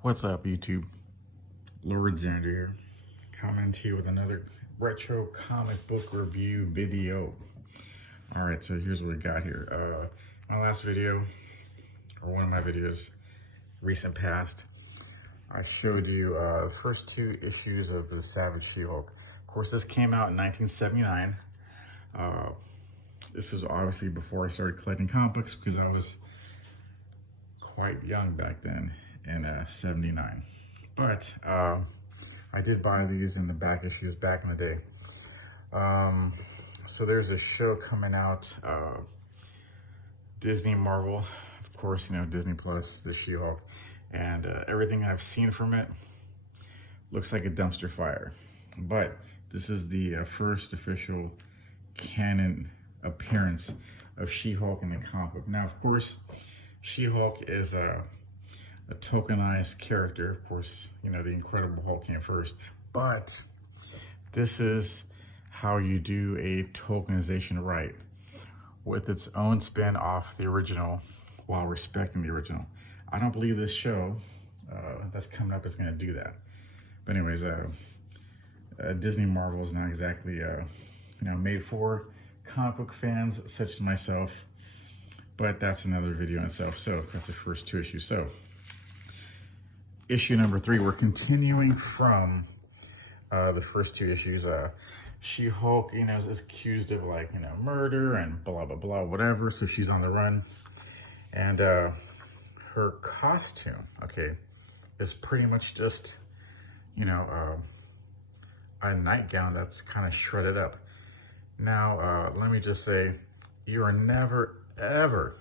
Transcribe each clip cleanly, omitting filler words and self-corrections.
What's up, YouTube? Lord Xander here, coming to you with another retro comic book review video. All right, so here's what we got here. My last video, or one of my videos, recent past, I showed you the first two issues of the Savage She-Hulk. Of course, this came out in 1979. This is obviously before I started collecting comic books because I was quite young back then in 79. But I did buy these in the back issues back in the day. So there's a show coming out, Disney Marvel, of course, you know, Disney Plus, the She-Hulk, and everything I've seen from it looks like a dumpster fire. But this is the first official canon appearance of She-Hulk in the comic book. Now, of course, She-Hulk is a tokenized character. Of course, you know, the Incredible Hulk came first, but this is how you do a tokenization right, with its own spin off the original while respecting the original. I don't believe this show that's coming up is going to do that. But anyways, Disney Marvel is not exactly you know, made for comic book fans such as myself, but that's another video in itself. So that's the first two issues. So issue number 3, we're continuing from the first two issues. She-Hulk, you know, is accused of, like, you know, murder and blah, blah, blah, whatever. So she's on the run. And her costume, okay, is pretty much just, you know, a nightgown that's kind of shredded up. Now, let me just say, you are never, ever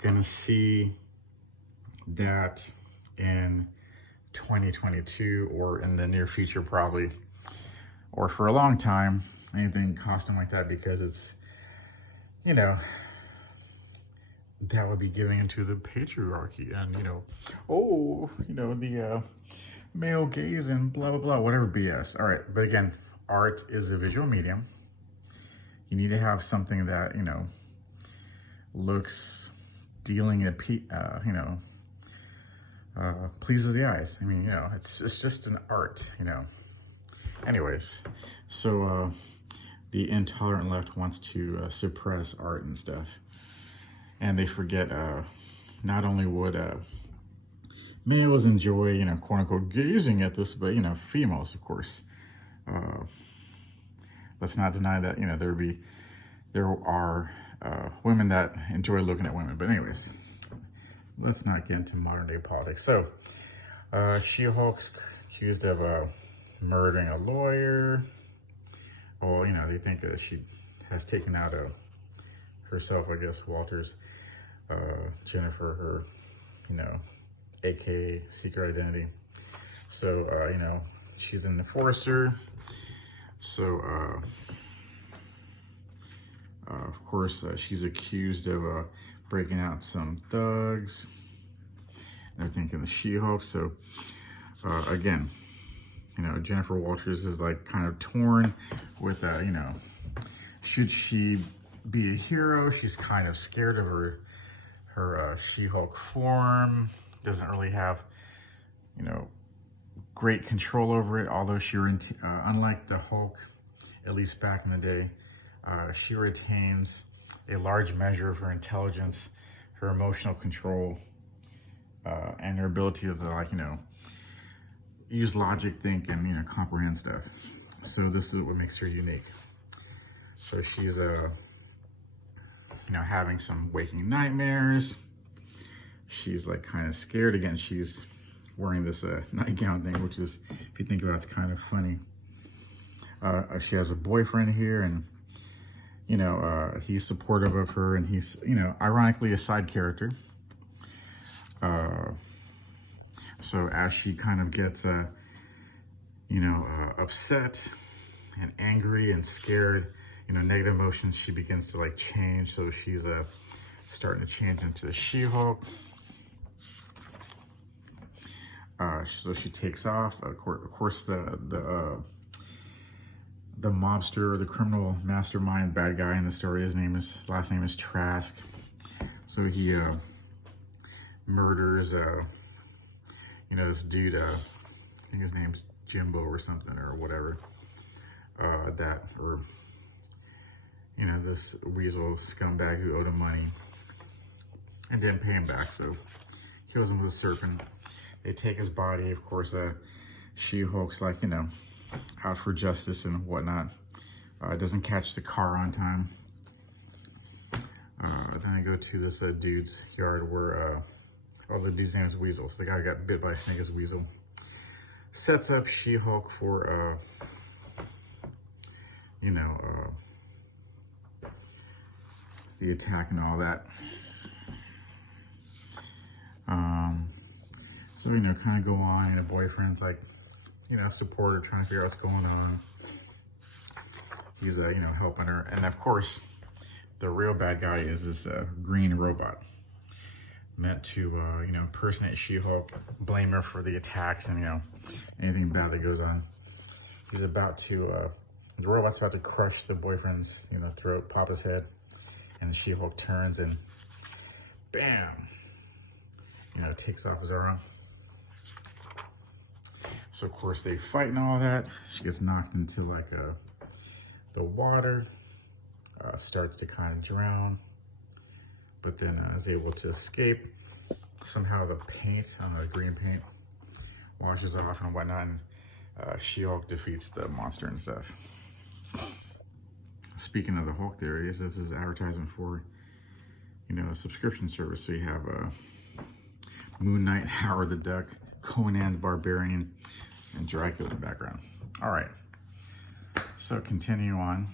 gonna see that in 2022 or in the near future, probably, or for a long time, anything costume like that, because it's, you know, that would be giving into the patriarchy and, you know, oh, you know, the male gaze and blah, blah, blah, whatever BS. All right, but again, art is a visual medium. You need to have something that, you know, looks, dealing at, you know, pleases the eyes. I mean, you know, it's just an art, you know. Anyways, so the intolerant left wants to suppress art and stuff. And they forget not only would males enjoy, you know, quote unquote, gazing at this, but, you know, females, of course. Let's not deny that, you know, there are women that enjoy looking at women. But anyways, let's not get into modern day politics. So, She-Hulk's accused of murdering a lawyer. Well, you know, they think that she has taken out herself, I guess, Walter's, Jennifer, her, you know, AKA secret identity. So, you know, she's an enforcer. So, of course, she's accused of breaking out some thugs. They're thinking the She-Hulk. So, again, you know, Jennifer Walters is like kind of torn with, you know, should she be a hero? She's kind of scared of her She-Hulk form. Doesn't really have, you know, great control over it. Although she, unlike the Hulk, at least back in the day, she retains a large measure of her intelligence, her emotional control, and her ability to, like, you know, use logic, think, and, you know, comprehend stuff. So this is what makes her unique. So she's, you know, having some waking nightmares. She's, like, kind of scared. Again, she's wearing this nightgown thing, which is, if you think about it, it's kind of funny. She has a boyfriend here, and, you know, he's supportive of her, and he's, you know, ironically a side character. So as she kind of gets, you know, upset and angry and scared, you know, negative emotions, she begins to, like, change. So she's starting to change into the She-Hulk. So she takes off. Of course, the mobster, the criminal mastermind, bad guy in the story, last name is Trask. So he murders, you know, this dude, I think his name's Jimbo or something or whatever, or, you know, this weasel scumbag who owed him money and didn't pay him back, so kills him with a serpent. They take his body, of course, She-Hulk's like, you know, out for justice and whatnot. Doesn't catch the car on time. Then I go to this dude's yard where, the dude's name is Weasel. So the guy who got bit by a snake is Weasel. Sets up She-Hulk for, you know, the attack and all that. So, you know, kind of go on, and the boyfriend's like, you know, support her, trying to figure out what's going on. He's, you know, helping her. And of course, the real bad guy is this green robot. Meant to, you know, impersonate She-Hulk, blame her for the attacks and, you know, anything bad that goes on. He's about to, the robot's about to crush the boyfriend's, you know, throat, pop his head. And She-Hulk turns and bam, you know, takes off his arm. So of course they fight and all that. She gets knocked into like the water, starts to kind of drown, but then is able to escape. Somehow the paint, I don't know, the green paint, washes off and whatnot, and She-Hulk defeats the monster and stuff. Speaking of the Hulk theories, this is advertisement for, you know, a subscription service. So you have Moon Knight, Howard the Duck, Conan the Barbarian, and Dracula in the background. All right, so continue on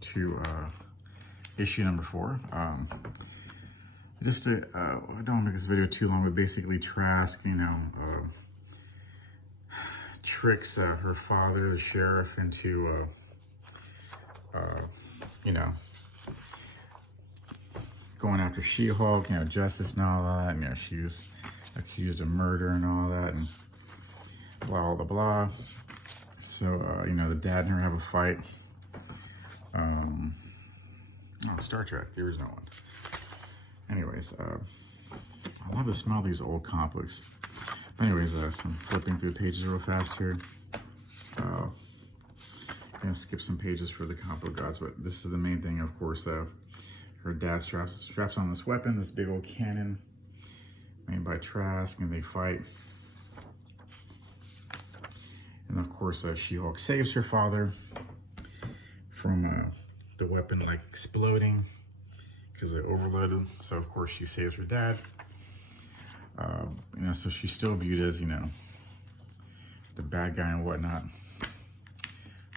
to issue number 4. Just to, I don't want to make this video too long, but basically Trask, you know, tricks her father, the sheriff, into, you know, going after She-Hulk, you know, justice and all that, and, you know, she was accused of murder and all that, and blah, blah, blah. So, you know, the dad and her have a fight. Oh, Star Trek, there is no one. Anyways, I love the smell of these old comic books. Anyways, I'm flipping through the pages real fast here. Gonna skip some pages for the comic book gods, but this is the main thing, of course. Her dad straps on this weapon, this big old cannon made by Trask, and they fight. And of course, She-Hulk saves her father from the weapon like exploding because it overloaded. So of course she saves her dad. You know, so she's still viewed as, you know, the bad guy and whatnot.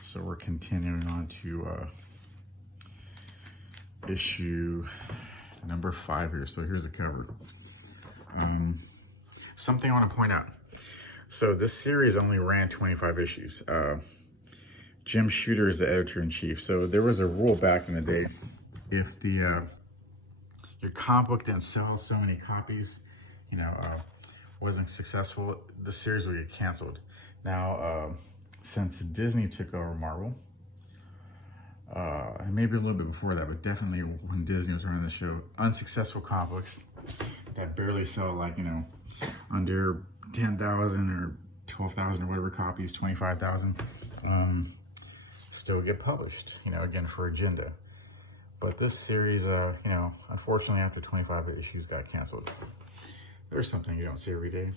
So we're continuing on to issue number 5 here. So here's the cover. Something I want to point out. So this series only ran 25 issues. Jim Shooter is the editor-in-chief. So there was a rule back in the day. If the your comic book didn't sell so many copies, you know, wasn't successful, the series would get canceled. Now, since Disney took over Marvel, and maybe a little bit before that, but definitely when Disney was running the show, unsuccessful comic books that barely sell, like, you know, under 10,000 or 12,000 or whatever copies, 25,000, still get published, you know, again, for agenda. But this series, you know, unfortunately after 25 issues got canceled. There's something you don't see every day.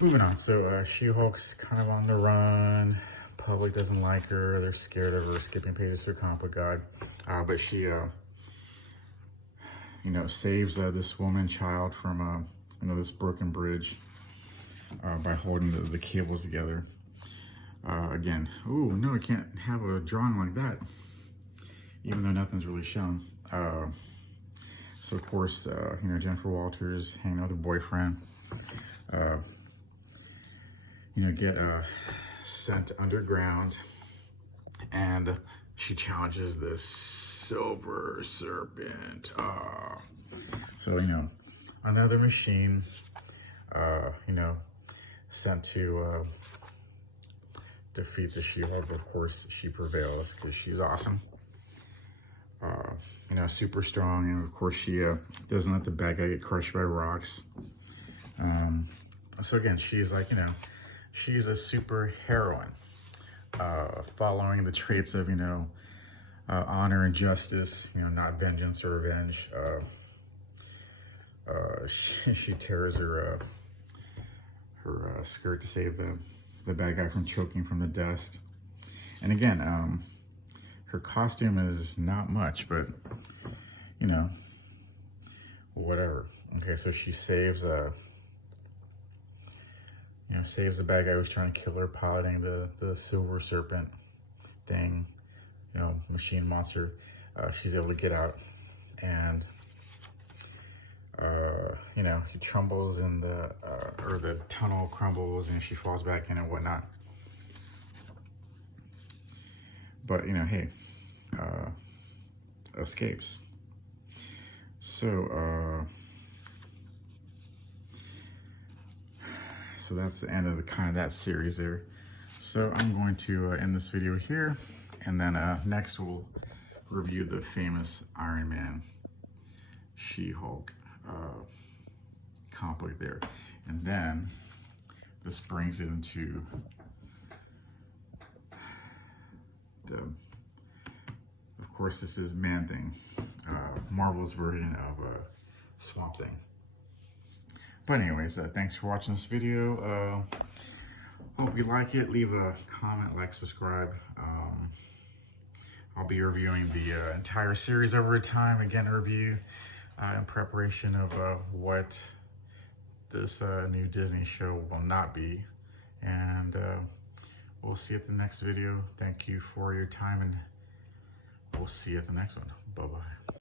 Moving on, so She-Hulk's kind of on the run. Public doesn't like her. They're scared of her, skipping pages for Comic Book God. But she, you know, saves this woman, child from, you know, this broken bridge by holding the cables together. Again, oh, no, I can't have a drawing like that, even though nothing's really shown. So, of course, you know, Jennifer Walters hanging out with her boyfriend. You know, get sent underground, and she challenges this Silver Serpent. So, you know, another machine, you know, sent to defeat the She-Hulk. Of course, she prevails because she's awesome. you know, super strong. And of course, she doesn't let the bad guy get crushed by rocks. So again, she's like, you know, she's a super heroine, following the traits of, you know, honor and justice, you know, not vengeance or revenge. She tears her skirt to save the bad guy from choking from the dust. And again, her costume is not much, but you know, whatever. Okay, so she saves you know, saves the bad guy who's trying to kill her, piloting the silver serpent thing, you know, machine monster. She's able to get out, and you know, he trembles in or the tunnel crumbles and she falls back in and whatnot. But, you know, hey, escapes. So that's the end of that series there. So I'm going to end this video here, and then next we'll review the famous Iron Man She-Hulk conflict there, and then this brings it into of course, this is Man-Thing, Marvel's version of Swamp Thing. But anyways, thanks for watching this video. Hope you like it. Leave a comment, like, subscribe. I'll be reviewing the entire series over time. Again, review in preparation of what this new Disney show will not be. And we'll see you at the next video. Thank you for your time, and we'll see you at the next one. Bye-bye.